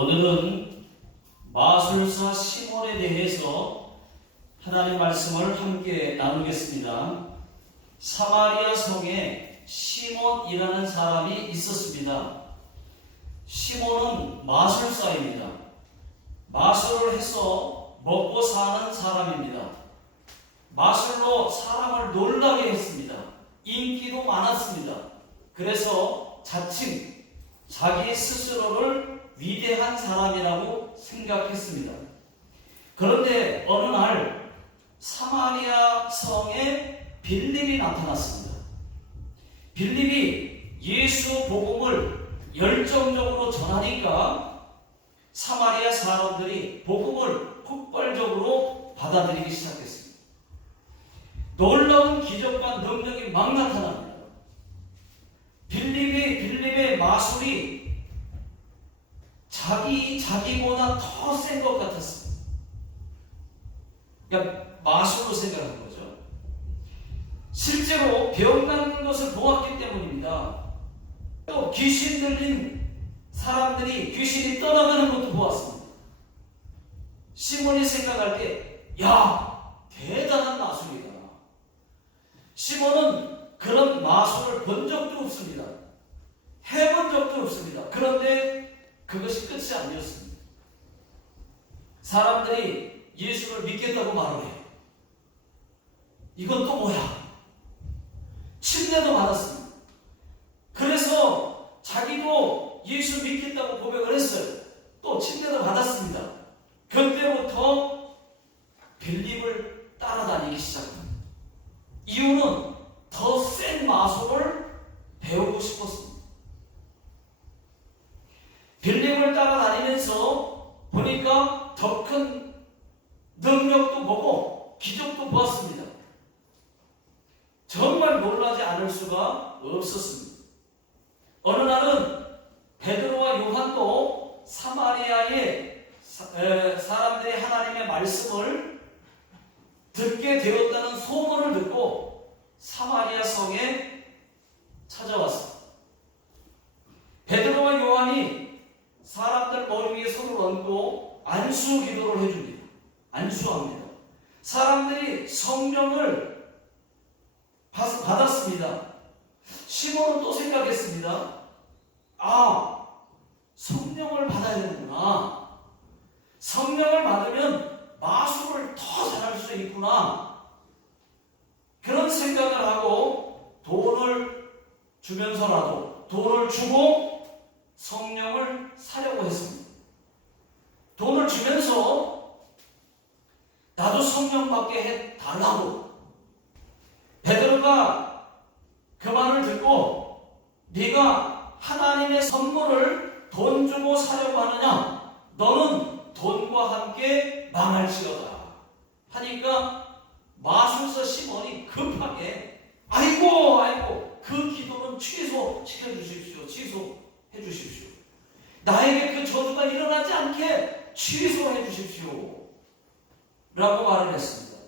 오늘은 마술사 시몬에 대해서 하나님 말씀을 함께 나누겠습니다. 사마리아 성에 시몬이라는 사람이 있었습니다. 시몬은 마술사입니다. 마술을 해서 먹고 사는 사람입니다. 마술로 사람을 놀라게 했습니다. 인기도 많았습니다. 그래서 자칭 자기 스스로를 위대한 사람이라고 생각했습니다. 그런데 어느 날 사마리아 성에 빌립이 나타났습니다. 빌립이 예수 복음을 열정적으로 전하니까 사마리아 사람들이 복음을 폭발적으로 받아들이기 시작했습니다. 놀라운 기적과 능력이 막 나타납니다. 빌립의 마술이 자기보다 더 센 것 같았습니다. 그러니까 마술로 생각한 거죠. 실제로 병 낫는 것을 보았기 때문입니다. 또 귀신 들린 사람들이 귀신이 떠나가는 것도 보았습니다. 시몬이 생각할 때, 야, 대단한 마술이다. 시몬은 그런 마술을 본 적도 없습니다. 해본 적도 없습니다. 그런데 그것이 끝이 아니었습니다. 사람들이 예수를 믿겠다고 말을 해요. 이건 또 뭐야? 침례도 받았습니다. 그래서 자기도 예수 믿겠다고 고백을 했어요. 또 침례도 받았습니다. 그때부터 빌립을 따라다니기 시작합니다. 이유는 더 센 마술을 배우고 싶었습니다. 빌립을 따라다니면서 보니까 더 큰 능력도 보고 기적도 보았습니다. 정말 놀라지 않을 수가 없었습니다. 어느 날은 베드로와 요한도 사마리아의 사람들이 하나님의 말씀을 듣게 되었다는 소문을 듣고 사마리아 성에 찾아왔습니다. 베드로와 요한이 사람들 머리 위에 손을 얹고 안수 기도를 해줍니다. 안수합니다. 사람들이 성령을 받았습니다. 시몬은 또 생각했습니다. 아, 성령을 받아야 되는구나. 성령을 받으면 마술을 더 잘할 수 있구나. 그런 생각을 하고 돈을 주면서라도 돈을 주고 성령을 사려고 했습니다. 돈을 주면서 나도 성령 받게 해달라고. 베드로가 그 말을 듣고 네가 하나님의 선물을 돈 주고 사려고 하느냐? 너는 돈과 함께 망할지어다 하니까 마술사 시몬이 급하게 아이고 그 기도는 취소시켜 주십시오. 취소해 주십시오. 나에게 그 저주가 일어나지 않게 취소해 주십시오 라고 말을 했습니다.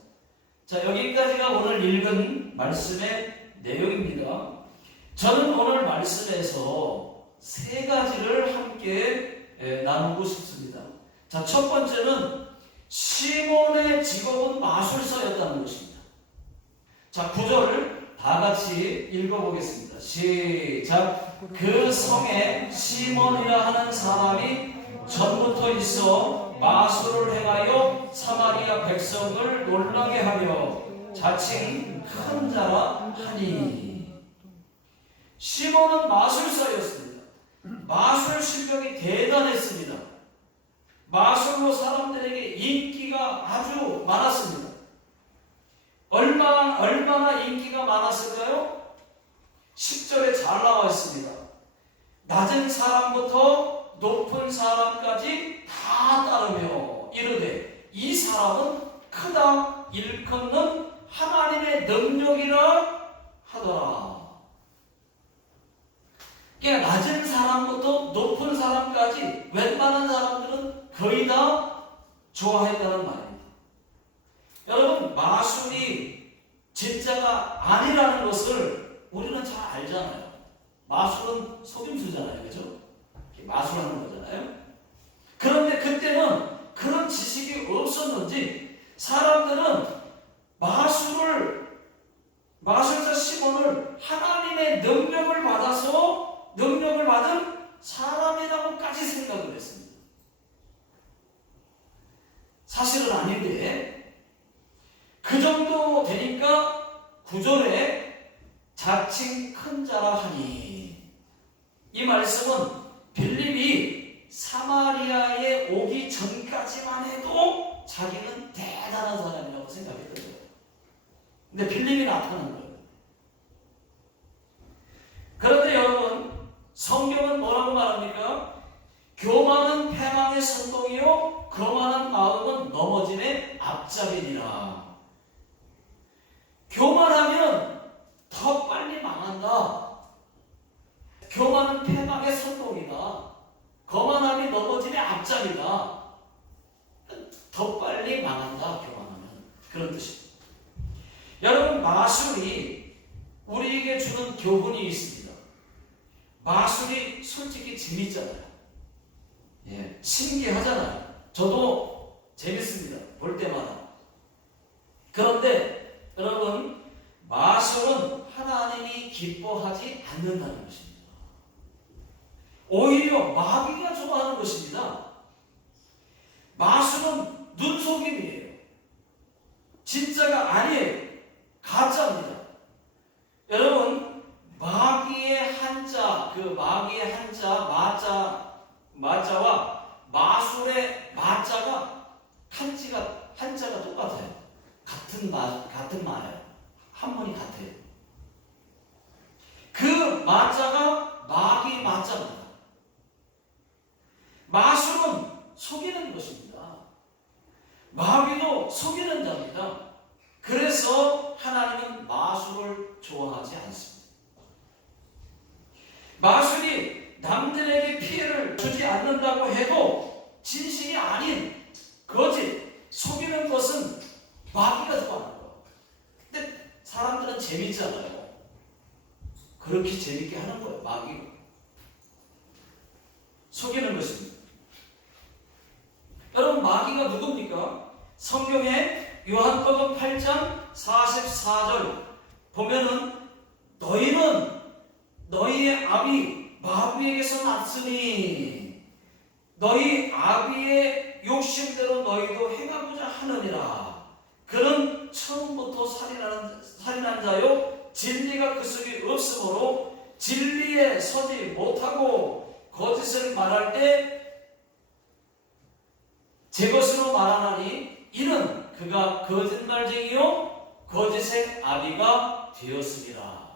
자, 여기까지가 오늘 읽은 말씀의 내용입니다. 저는 오늘 말씀에서 세 가지를 함께 나누고 싶습니다. 자, 첫 번째는 시몬의 직업은 마술사였다는 것입니다. 자, 9절을 다 같이 읽어보겠습니다. 시작. 그 성에 시몬이라 하는 사람이 전부터 있어 마술을 행하여 사마리아 백성을 놀라게 하며 자칭 큰 자라 하니. 시몬은 마술사였습니다. 마술 실력이 대단했습니다. 마술로 사람들에게 인기가 아주 많았습니다. 얼마나 인기가 많았을까요? 10절에 잘 나와 있습니다. 낮은 사람부터 높은 사람까지 다 따르며 이르되 이 사람은 크다 일컫는 하나님의 능력이라 하더라. 그러니까 낮은 사람부터 높은 사람까지 웬만한 사람들은 거의 다 좋아했다는 말입니다. 여러분, 마술이 진짜가 아니라는 것을 우리는 잘 알잖아요. 마술은 속임수잖아요. 그죠? 마술하는 거잖아요. 아닌데 그 정도 되니까 9절에 자칭 큰 자라 하니, 이 말씀은 빌립이 사마리아에 오기 전까지만 해도 자기는 대단한 사람이라고 생각했던 거예요. 근데 빌립이 나타난 거예요. 그런데 여러분, 성경은 뭐라고 말합니까? 교만은 패망의 선동이요 거만한 마음은 넘어짐의 앞잡이니라. 교만하면 더 빨리 망한다. 교만은 패망의 선동이다. 거만함이 넘어짐의 앞잡이다. 더 빨리 망한다. 교만하면. 그런 뜻입니다. 여러분, 마술이 우리에게 주는 교훈이 있습니다. 마술이 솔직히 재밌잖아요. 예, 신기하잖아요. 저도 재밌습니다. 볼 때마다. 그런데 여러분, 마술은 하나님이 기뻐하지 않는다는 것입니다. 오히려 마귀가 좋아하는 것입니다. 마술은 눈속임이에요. 진짜가 아니에요. 가짜입니다. 여러분, 마귀의 한자, 그 마귀의 한자, 마자와 마술의 마자가 한자가 똑같아요. 같은 말이에요. 한문이 같아요. 그 마자가 마귀 마자입니다. 마술은 속이는 것입니다. 마귀도 속이는 자입니다. 그래서 하나님은 마술을 좋아하지 않습니다. 마술이 남들에게 피해를 주지 않는다고 해도 진실이 아닌 거짓, 속이는 것은 마귀가 좋아하는 거예요. 근데 사람들은 재밌잖아요. 그렇게 재밌게 하는 거예요. 마귀가. 속이는 것입니다. 여러분, 마귀가 누굽니까? 성경에 요한복음 8장 44절 보면은 너희는 너희의 아비 마귀에게서 났으니 너희 아비의 욕심대로 너희도 행하고자 하느니라. 그는 처음부터 살인한 자요 진리가 그 속에 없으므로 진리에 서지 못하고 거짓을 말할 때 제 것으로 말하나니 이는 그가 거짓말쟁이요 거짓의 아비가 되었습니다.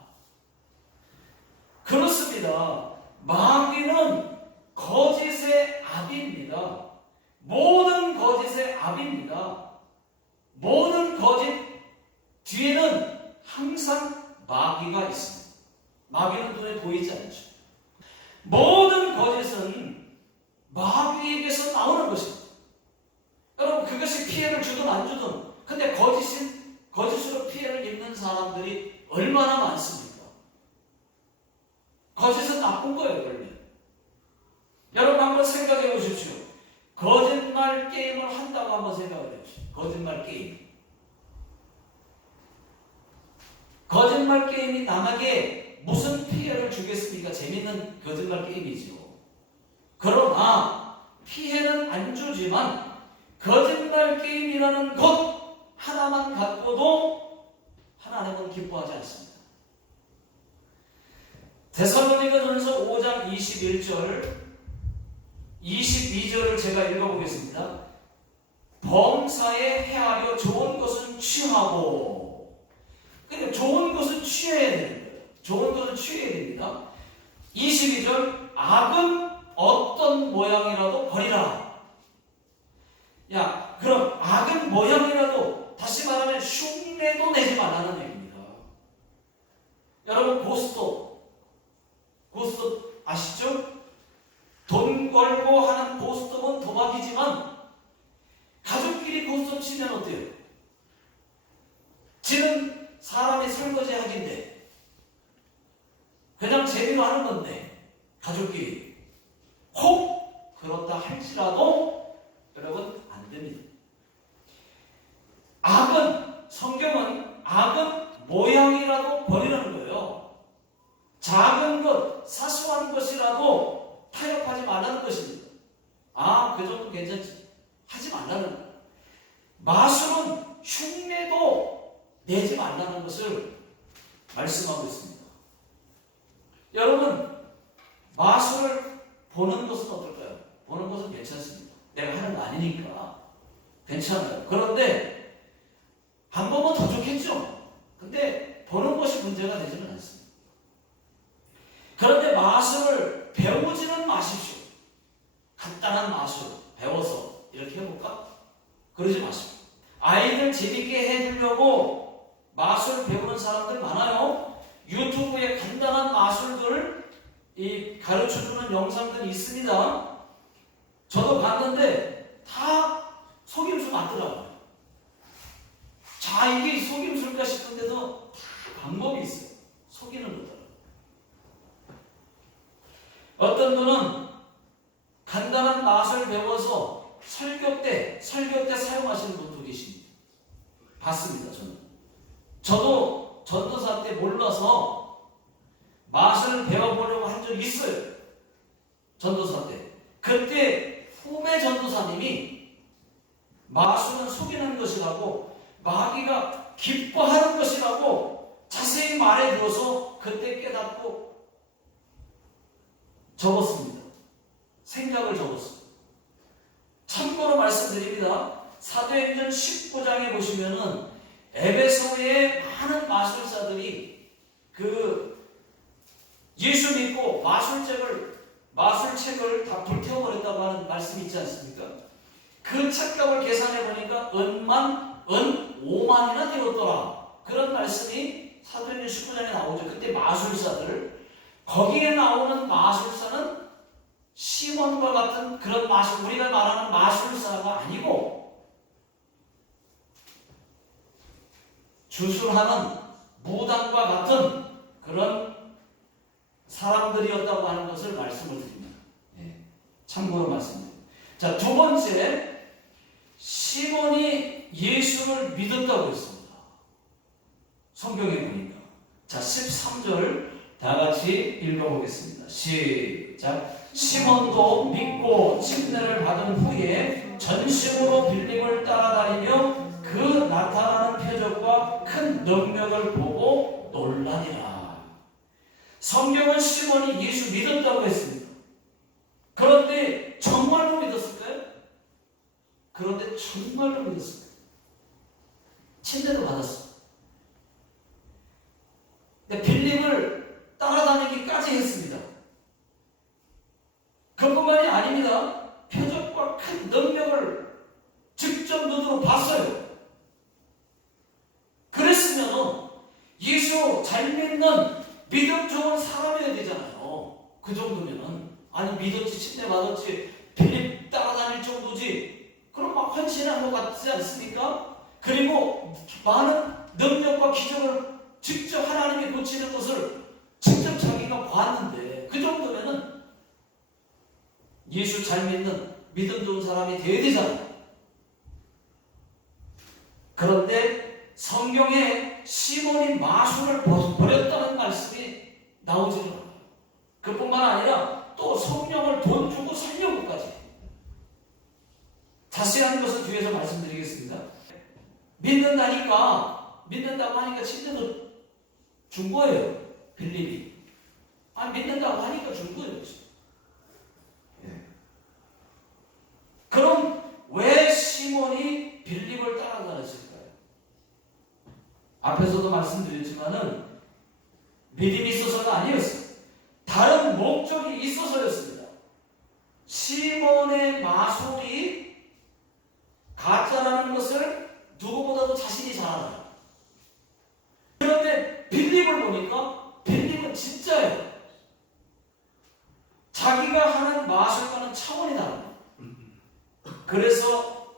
그렇습니다. 마귀는 거짓의 아비입니다. 모든 거짓의 아비입니다. 모든 거짓 뒤에는 항상 마귀가 있습니다. 마귀는 눈에 보이지 않죠. 모든 거짓은 마귀에게서 나오는 것입니다. 여러분, 그것이 피해를 주든 안 주든, 근데 거짓으로 피해를 입는 사람들이 얼마나 많습니까? 거짓은 나쁜 거예요, 원래. 여러분, 한번 생각해 보십시오. 거짓말 게임을 한다고 한번 생각을 해 보십시오. 거짓말 게임. 거짓말 게임이 남에게 무슨 피해를 주겠습니까? 재밌는 거짓말 게임이죠. 그러나 피해는 안 주지만 거짓말 게임이라는 것 하나만 갖고도 하나님은 기뻐하지 않습니다. 데살로니가전서 5장 21절 22절을 제가 읽어보겠습니다. 범사에 헤아려 좋은 것은 취하고, 그러니까 좋은 것은 취해야 되는 거예요. 좋은 것은 취해야 됩니다. 22절 악은 어떤 모양이라도 버리라. 야, 그럼 악은 모양이라도, 다시 말하면 흉내도 내지 말라는 얘기입니다. 여러분, 고스톱 아시죠? 돈 걸고 하는 고스톱은 도박이지만 가족끼리 고스톱 치면 어때요? 지는 사람이 설거지 하기인데 그냥 재미로 하는 건데 가족끼리 혹 그렇다 할지라도 여러분 안 됩니다. 성경은 악은 모양이라도 버리는 거예요. 작은 것, 사소한 것이라도 타협하지 말라는 것입니다. 그 정도 괜찮지. 하지 말라는 거예요. 내지 말라는 것을 말씀하고 있습니다. 여러분, 마술을 보는 것은 어떨까요? 보는 것은 괜찮습니다. 내가 하는 거 아니니까 괜찮아요. 그런데 한 번만 더 좋겠죠? 근데 보는 것이 문제가 되지는 않습니다. 그런데 마술을 배우지는 마십시오. 간단한 마술 배워서 이렇게 해볼까? 그러지 마십시오. 아이들 재밌게 해주려고 마술 배우는 사람들 많아요. 유튜브에 간단한 마술들 가르쳐주는 영상들이 있습니다. 저도 봤는데 다 속임수 맞더라고요. 자, 이게 속임수일까 싶은데도 다 방법이 있어요. 속이는 거더라고요. 어떤 분은 간단한 마술 배워서 설교 때 사용하시는 분도 계십니다. 봤습니다, 저도 전도사 때 몰라서 마술을 배워보려고 한 적이 있어요. 전도사 때. 그때 후배 전도사님이 마술은 속이는 것이라고, 마귀가 기뻐하는 것이라고 자세히 말해주어서 그때 깨닫고 적었습니다. 생각을 적었습니다. 참고로 말씀드립니다. 사도행전 19장에 보시면은 에베소의 많은 마술사들이 예수 믿고 마술책을 다 불태워버렸다고 하는 말씀이 있지 않습니까? 그 책값을 계산해 보니까 은 5만이나 되었더라. 그런 말씀이 사도행전 19장에 나오죠. 그때 마술사들, 거기에 나오는 마술사는 시몬과 같은 그런 우리가 말하는 마술사가 아니고 주술하는 무당과 같은 그런 사람들이었다고 하는 것을 말씀을 드립니다. 참고로 말씀드립니다. 자, 두 번째, 시몬이 예수를 믿었다고 했습니다. 성경에 보니까. 자, 13절 다 같이 읽어보겠습니다. 시작. 시몬도 믿고 침례를 받은 후에 전심으로 빌림을 따라다니며 그 나타나는 표적과 큰 능력을 보고 놀라니라. 성경은 시몬이 예수 믿었다고 했습니다. 그런데 정말로 믿었을까요? 그런데 정말로 믿었을까요? 침례도 받았어요. 근데 빌림을 따라다니기까지 했습니다. 그뿐만이 아닙니다. 표적과 큰 능력을 직접 눈으로 봤어요. 그랬으면 예수 잘 믿는 믿음 좋은 사람이어야 되잖아요. 그 정도면은. 아니, 믿었지, 침례 받았지, 빌림 따라다닐 정도지. 그럼 막 헌신한 것 같지 않습니까? 그리고 많은 능력과 기적을 직접 하나님이 고치는 것을 직접 자기가 봤는데, 그 정도면은 예수 잘 믿는 믿음 좋은 사람이 되어야 되잖아요. 그런데 성경에 시몬이 마술을 버렸다는 말씀이 나오지는 않아요. 그뿐만 아니라 또 성령을 돈 주고 살려고까지. 자세한 것은 뒤에서 말씀드리겠습니다. 믿는다고 하니까 침례도 준 거예요. 빌림이. 믿는다고 하니까 준 거예요. 그럼 왜 시몬이 빌림을 따라다녔을까요? 앞에서도 말씀드렸지만은 믿음이 있어서가 아니었어요. 다른 목적이 있어서였습니다. 시몬의 마술이 가짜라는 것을 누구보다도 자신이 잘 알아요. 그런데 빌림을 보니까 빌림은 진짜예요. 자기가 하는 마술과는 차원이 다릅니다. 그래서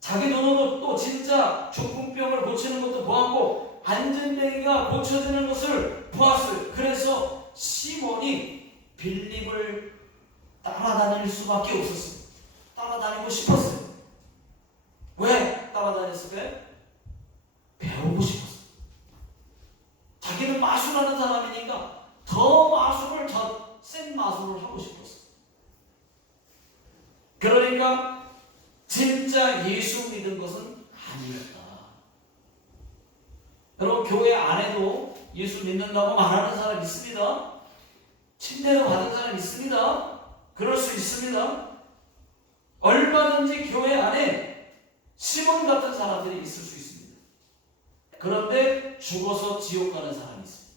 자기 눈으로 또 진짜 중풍병을 고치는 것도 보았고 안전뱅이가 고쳐지는 것을 보았어요. 그래서 시몬이 빌림을 따라다닐 수밖에 없었어요. 따라다니고 싶었어요. 왜 따라다녔을까요? 배우고 싶었어요. 자기는 마술하는 사람이니까 더 센 마술을 하고 싶었어요. 그러니까 진짜 예수 믿은 것은 아니었다. 교회 안에도 예수 믿는다고 말하는 사람 있습니다. 침례를 받은 사람 있습니다. 그럴 수 있습니다. 얼마든지 교회 안에 시몬 같은 사람들이 있을 수 있습니다. 그런데 죽어서 지옥 가는 사람이 있습니다.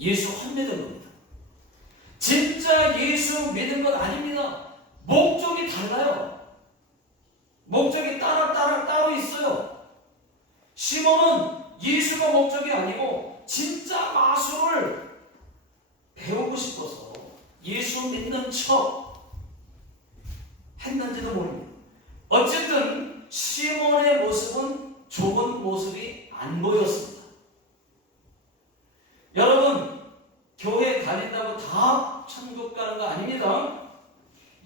예수 안 믿은 겁니다. 진짜 예수 믿은 건 아닙니다. 목적이 달라요. 목적이 따로 있어요. 시몬은 예수가 목적이 아니고 진짜 마술을 배우고 싶어서 예수 믿는 척 했는지도 모릅니다. 어쨌든 시몬의 모습은 좋은 모습이 안 보였습니다. 여러분, 교회 다닌다고 다 천국 가는 거 아닙니다.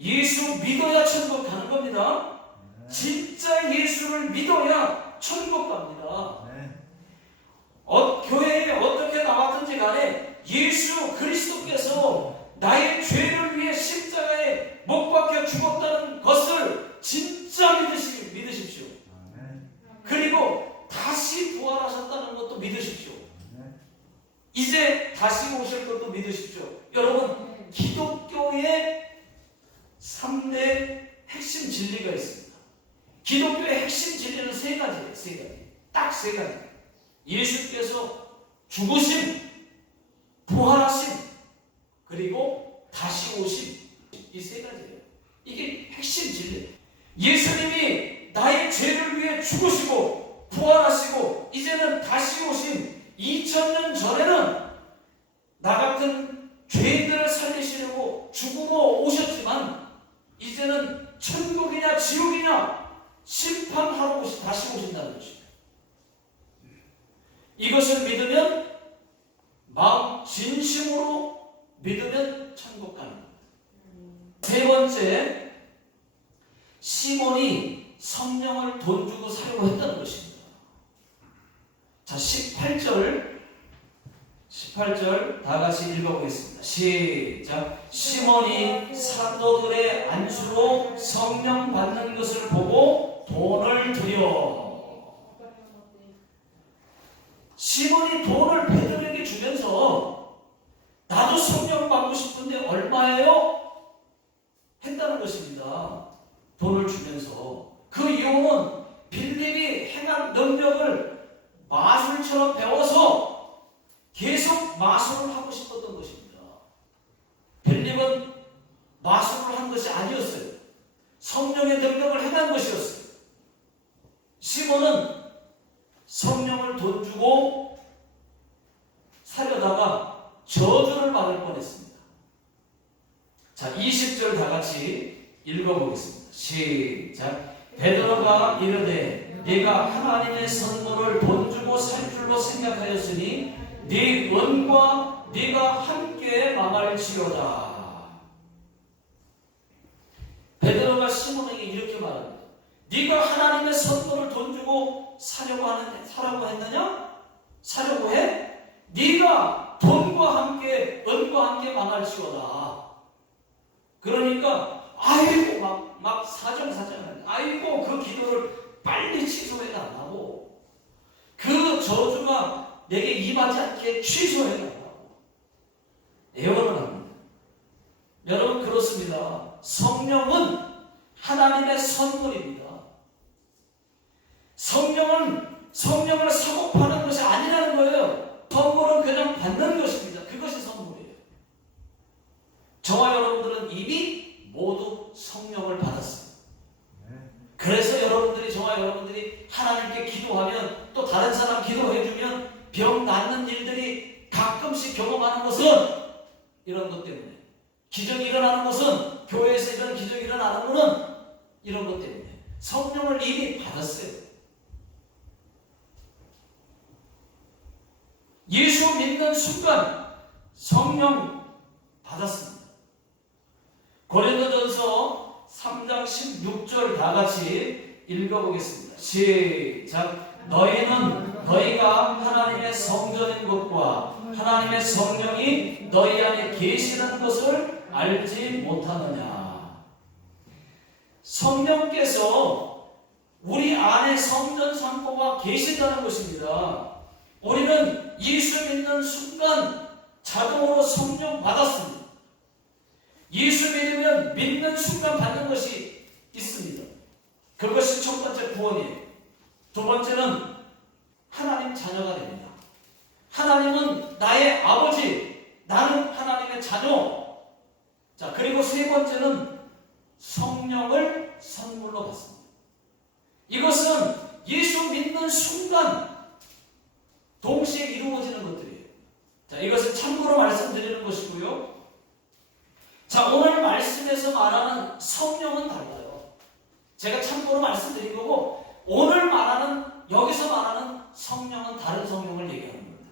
예수 믿어야 천국 가는 겁니다. 진짜 예수를 믿어야 천국 갑니다. 교회에 어떻게 나왔든지 간에 예수 그리스도께서 나의 죄를 위해 십자가에 못 박혀 죽었다는 것을 진짜 믿으십시오. 그리고 다시 부활하셨다는 것도 믿으십시오. 이제 다시 오실 것도 믿으십시오. 여러분, 기독교의 3대 핵심 진리가 있습니다. 기독교의 핵심 진리는 세 가지예요. 세 가지. 딱 세 가지. 예수께서 죽으심, 부활하심, 그리고 다시 오심. 이 세 가지예요. 이게 핵심 진리예요. 예수님이 나의 죄를 위해 죽으시고 부활하시고 이제는 다시 오심. 2000년 전에는 나 같은 죄인들을 살리시려고 죽으러 오셨지만 이제는 천국이냐 지옥이냐 심판하러 다시 오신다는 것입니다. 이것을 믿으면, 마음 진심으로 믿으면 천국 가는 겁니다. 세 번째, 시몬이 성령을 돈 주고 사려고 했다는 것입니다. 자, 18절 다 같이 읽어보겠습니다. 시작. 시몬이 사도들의 안수로 성령 받는 것을 보고 돈을 드려. 시몬이 돈을 베드로에게 주면서 나도 성령 받고 싶은데 얼마예요? 했다는 것입니다. 돈을 주면서. 그 이유는 빌립이 행한 능력을 마술처럼 배워서 계속 마술을 하고 싶었던 것입니다. 빌립은 마술을 한 것이 아니었어요. 성령의 능력을 행한 것이었어요. 시몬은 성령을 돈 주고 사려다가 저주를 받을 뻔했습니다. 자, 20절 다 같이 읽어보겠습니다. 시작. 베드로가 이르되 네가 하나님의 선물을 돈 주고 살 줄로 생각하였으니 네 은과 네가 함께 망할지어다. 베드로가 시몬에게 이렇게 말합니다. 네가 하나님의 선물을 돈 주고 사라고 했느냐? 사려고 해? 네가 돈과 함께 은과 함께 망할지어다. 그러니까 아이고 막 사정사정하네. 아이고 그 기도를 빨리 취소해달라고. 그 저주가 내게 임하지 않게 취소해달라고 애원을 합니다. 여러분, 그렇습니다. 성령은 하나님의 선물입니다. 성령을 사고 파는 것이 아니라는 거예요. 선물은 그냥 받는 것입니다. 그것이 선물이에요. 저와 여러분들은 이미 모두 성령을 받았습니다. 그래서 저와 여러분들이 하나님께 기도하면, 또 다른 사람 기도해주면 병 낫는 일들이 가끔씩 경험하는 것은 이런 것 때문에, 기적이 일어나는 것은, 교회에서 이런 기적이 일어나는 것은 이런 것 때문에 성령을 이미 받았어요. 예수 믿는 순간 성령 받았습니다. 고린도전서 3장 16절 다 같이 읽어보겠습니다. 시작. 너희가 하나님의 성전인 것과 하나님의 성령이 너희 안에 계시는 것을 알지 못하느냐. 성령께서 우리 안에 성전 상고가 계신다는 것입니다. 우리는 예수 믿는 순간 자동으로 성령 받았습니다. 예수 믿으면 믿는 순간 받는 것이 있습니다. 그것이 첫 번째 구원이에요. 두 번째는 하나님 자녀가 됩니다. 하나님은 나의 아버지, 나는 하나님의 자녀. 자, 그리고 세 번째는 성령을 선물로 받습니다. 이것은 예수 믿는 순간 동시에 이루어지는 것들이에요. 자, 이것을 참고로 말씀드리는 것이고요. 자, 오늘 말씀에서 말하는 성령은 달라요. 제가 참고로 말씀드린 거고, 오늘 말하는, 여기서 말하는 성령은 다른 성령을 얘기하는 겁니다.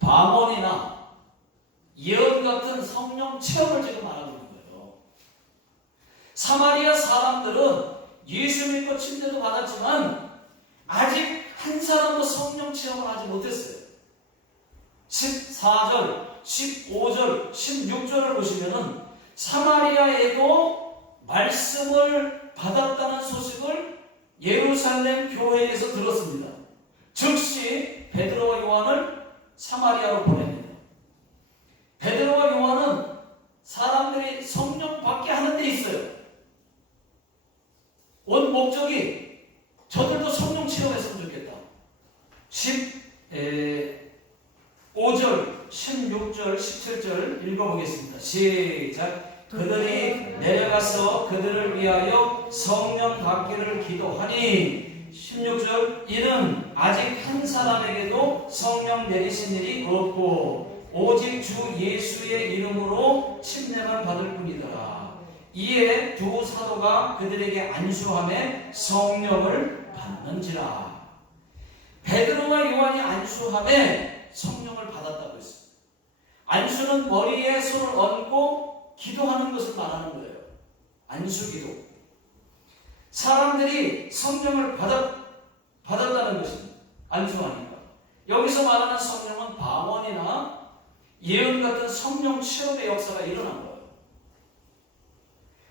방언이나 예언 같은 성령 체험을 지금 말하고 있는 거예요. 사마리아 사람들은 예수 믿고 침례도 받았지만 아직 한 사람도 성령 체험을 하지 못했어요. 14절, 15절, 16절을 보시면은 사마리아에도 말씀을 받았다는 소식을 예루살렘 교회에서 들었습니다. 즉시 베드로와 요한을 사마리아로 보냅니다. 베드로와 요한은 사람들이 성령 받게 하는 데 있어요. 원 목적이 저들도 성령 체험했으면 좋겠다. 15절, 16절, 17절 읽어보겠습니다. 시작. 그들이 내려가서 그들을 위하여 성령 받기를 기도하니 16절 이는 아직 한 사람에게도 성령 내리신 일이 없고 오직 주 예수의 이름으로 침례만 받을 뿐이더라. 이에 두 사도가 그들에게 안수함에 성령을 받는지라. 베드로와 요한이 안수함에 성령을 받았다고 했습니다. 안수는 머리에 손을 얹고 기도하는 것을 말하는 거예요. 안수기도. 사람들이 성령을 받았다는 것입니다. 안수하니까. 여기서 말하는 성령은 방언이나 예언 같은 성령 체험의 역사가 일어난 거예요.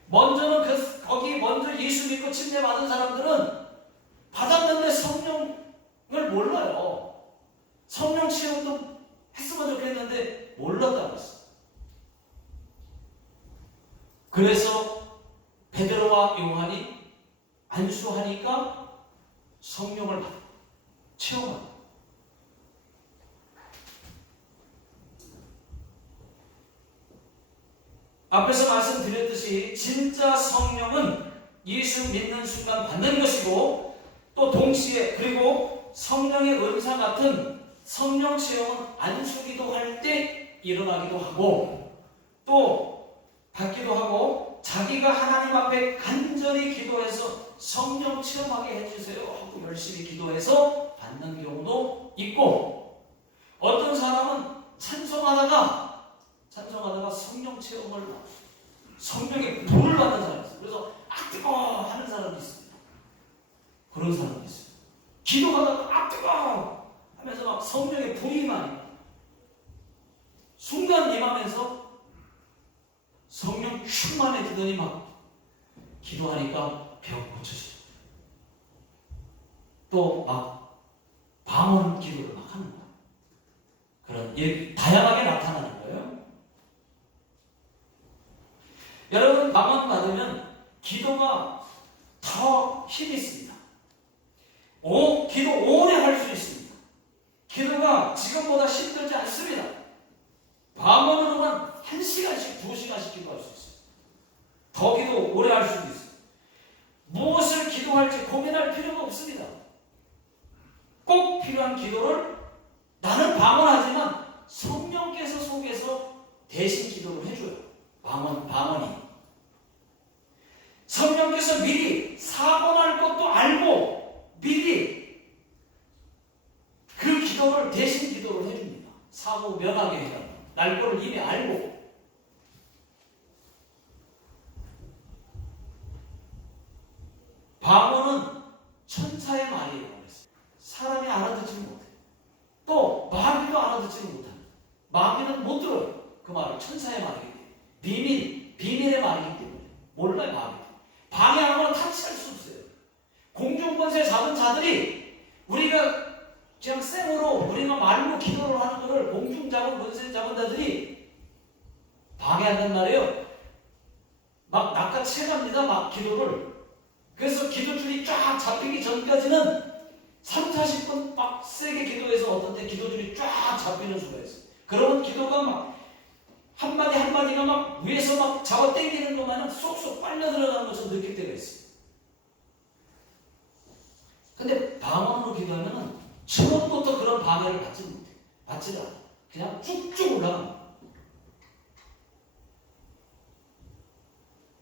먼저는 거기 먼저 예수 믿고 침례 받은 사람들은 받았는데 성령을 몰라요. 성령 체험도 했으면 좋겠는데 몰랐다고 했어요. 그래서 베드로와 요한이 안수하니까 성령을 받아 체험하고. 앞에서 말씀드렸듯이 진짜 성령은 예수 믿는 순간 받는 것이고, 또 동시에 그리고 성령의 은사 같은 성령 체험은 안수기도 할 때 일어나기도 하고 또 받기도 하고, 자기가 하나님 앞에 간절히 기도해서 성령 체험하게 해주세요 하고 열심히 기도해서 받는 경우도 있고, 어떤 사람은 찬송하다가 성령 체험을, 성령의 불을 받는 사람이 있어요. 그래서 뜨거워 하는 사람이 있습니다. 그런 사람이 있어요. 기도하다가 뜨거워 하면서 막 성령의 불이 임하니까 순간 임하면서 성령 충만해지더니 막 기도하니까 병 고쳐져요. 또 막 방언 기도를 막 하는 거예요. 그런 일 다양하게 나타나는 거예요. 여러분, 방언 받으면 기도가 더 힘이 있습니다. 기도 오래 할 수 있습니다. 기도가 지금보다 힘들지 않습니다. 방언으로만 1시간씩, 2시간씩 기도할 수 있어요. 더 기도 오래 할 수도 있어요. 무엇을 기도할지 고민할 필요가 없습니다. 꼭 필요한 기도를 나는 방언하지만 성령께서 속에서 대신 기도를 해줘요. 방언이. 성령께서 미리 사고 날 것도 알고 미리 그 기도를 대신 기도를 해줍니다. 사고 면하게 해요. 날 거를 이미 알고. 방언은 천사의 말이에요. 사람이 알아듣지는 못해요. 또 마귀도 알아듣지는 못합니다. 마귀는 못 들어요. 그 말을. 천사의 말이기 때문에. 비밀의 말이기 때문에. 몰라요, 마귀. 방해하거나 타치할 수 없어요. 공중권세 잡은 자들이 우리가 그냥 생으로 우리가 말로 기도를 하는 것을 공중 잡은 권세 잡은 자들이 방해한단 말이에요. 막 낚아채갑니다. 막 기도를. 그래서 기도줄이 쫙 잡히기 전까지는 3, 40분 빡세게 기도해서 어떤 때 기도줄이 쫙 잡히는 수가 있어요. 그러면 기도가 막 한마디 한마디가 막 위에서 막 잡아 당기는 것마냥 쏙쏙 빨려 들어가는 것처럼 느낄 때가 있어요. 근데 방언으로 기도하면은 처음부터 그런 방해를 받지 못해. 받지 않아. 그냥 쭉쭉 올라가.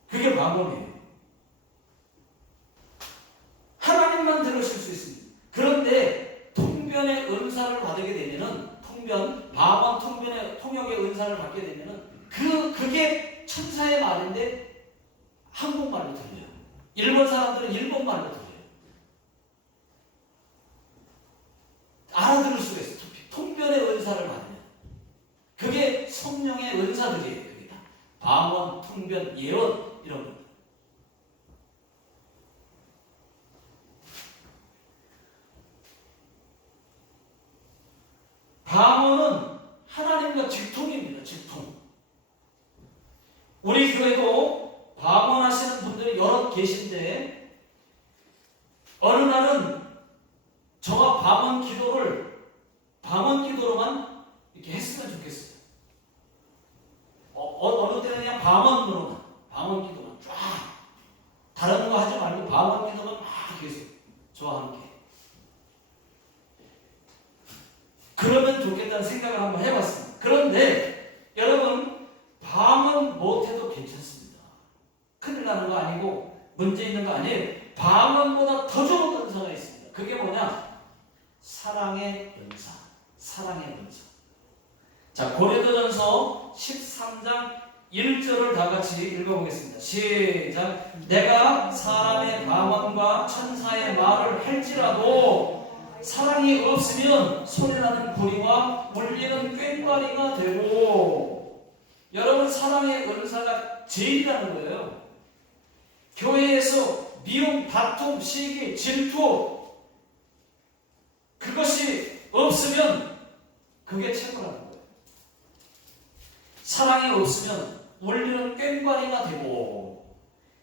그게 방언이에요. 하나님만 들으실 수 있습니다. 그런데 통변의 은사를 받게 되면은 방언 통변의 통역의 은사를 받게 되면은 그게 천사의 말인데 한국말로 들려요. 일본 사람들은 일본말로 들려요. 알아들을 수가 있어요. 통변의 은사를 받으면. 그게 성령의 은사들이에요. 그게 다. 방언, 통변, 예언 이런 거. 방언은 하나님과 직통입니다. 직통. 우리 교회도 방언하시는 분들이 여러 계신데 어느 날은 저가 방언 기도로만 이렇게 했으면 좋겠어요. 어느 때는 그냥 방언 기도만 쫙 다른 거 하지 말고 방언 기도만 막 계속 저와 함께 그러면 좋겠다는 생각을 한번 해봤습니다. 그런데 여러분 방언 못해도 괜찮습니다. 큰일 나는 거 아니고 문제 있는 거 아니에요. 방언보다 더 좋은 은사가 있습니다. 그게 뭐냐? 사랑의 은사. 사랑의 은사. 자, 고린도전서 13장 1절을 다 같이 읽어보겠습니다. 시작. 내가 사람의 방언과 천사의 말을 할지라도 사랑이 없으면 소리나는 구리와 울리는 꽹과리가 되고. 여러분 사랑의 은사가 제일이라는 거예요. 교회에서 미움, 다툼, 시기, 질투 그것이 없으면 그게 최고라는 거예요. 사랑이 없으면 울리는 꽹과리가 되고.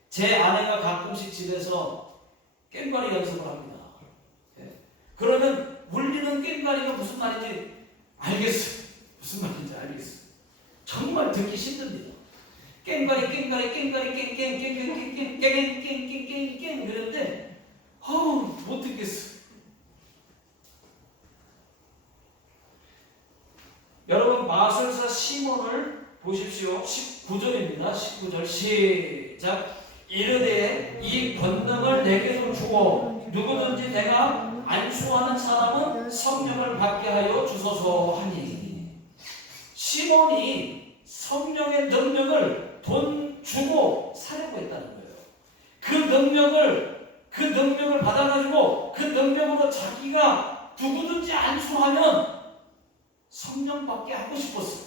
제 아내가 가끔씩 집에서 꽹과리 연습을 합니다. 그러면 울리는 꽹과리가 무슨 말인지 알겠어요. 무슨 말인지 알겠어요. 정말 듣기 힘듭니다. 꽹과리 깽깽깽깽깽깽깽깽깽깽깽깽깽깽 그런데 못 듣겠어요. 여러분 마술사 시몬을 보십시오. 19절입니다. 19절 시작. 이르되 이 권능을 내게 좀 주고 누구든지 내가 안수하는 사람은 성령을 받게 하여 주소서 하니. 시몬이 성령의 능력을 돈 주고 사려고 했다는 거예요. 그 능력을 받아가지고 그 능력으로 자기가 누구든지 안수하면 성령 받게 하고 싶었어요.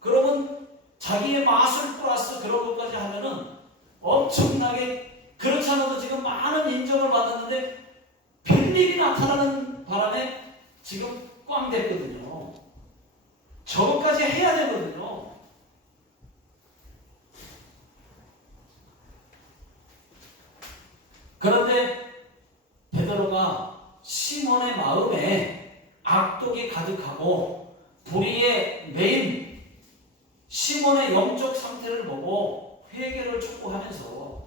그러면 자기의 마술 플러스 그런 것까지 하면은 엄청나게, 그렇지 않아도 지금 많은 인정을 받았는데 별일이 나타나는 바람에 지금 꽝 됐거든요. 저것까지 해야 되거든요. 그런데 베드로가 시몬의 마음에 악독이 가득하고 불의에 매인 시몬의 영적 상태를 보고 회개를 촉구하면서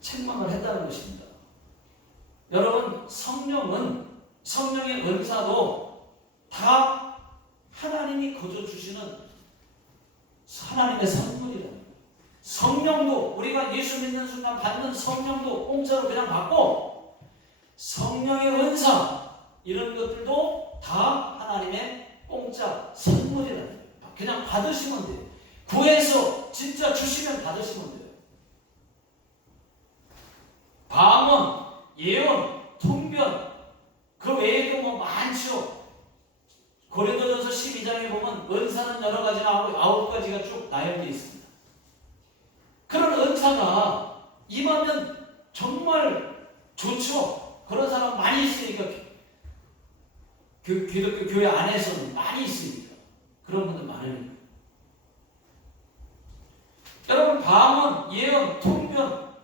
책망을 했다는 것입니다. 여러분 성령의 은사도 다 하나님이 거저 주시는 하나님의 선물이라는 거예요. 성령도 우리가 예수 믿는 순간 받는 성령도 공짜로 그냥 받고, 성령의 은사 이런 것들도 다 하나님의 공짜 선물이라는 거예요. 그냥 받으시면 돼요. 구해서 진짜 주시면 받으시면 돼요. 방언, 예언, 통변 그 외에도 뭐 많죠. 고린도전서 12장에 보면 은사는 여러 가지나 9가지가 쭉 나열되어 있습니다. 그런 은사가 임하면 정말 좋죠. 그런 사람 많이 있으니까 기독교 교회 안에서는 많이 있습니다. 그런 분들 많으니까. 여러분, 방언, 예언, 통변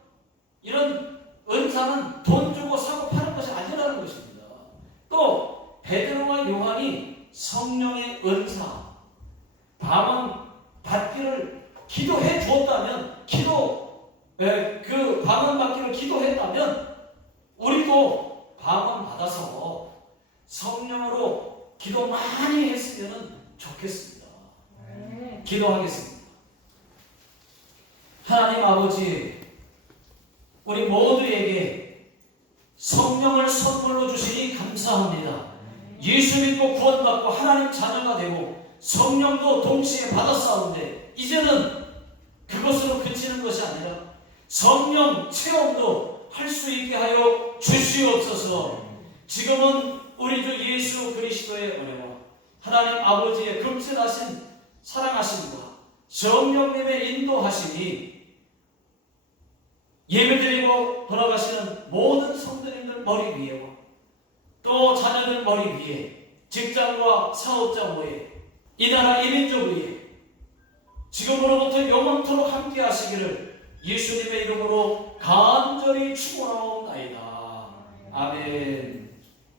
이런 은사는 돈 주고 사고 파는 것이 아니라는 것입니다. 또 베드로와 요한이 성령의 은사, 방언 받기를 기도해 주었다면, 그 방언 받기를 기도했다면 우리도 방언 받아서 성령으로 기도 많이 했으면 좋겠습니다. 기도하겠습니다. 하나님 아버지, 우리 모두에게 성령을 선물로 주시니 감사합니다. 예수 믿고 구원받고 하나님 자녀가 되고 성령도 동시에 받았사온데, 이제는 그것으로 그치는 것이 아니라 성령 체험도 할 수 있게 하여 주시옵소서. 지금은 우리 주 예수 그리스도의 은혜와 하나님 아버지의 극진하신 사랑하심과 성령님의 인도하심이 예배드리고 돌아가시는 모든 성도님들 머리 위에와 또 자녀들 머리 위에, 직장과 사업자 위에, 이 나라 이민족 위에 지금으로부터 영원토록 함께 하시기를 예수님의 이름으로 간절히 축원하옵나이다. 아멘.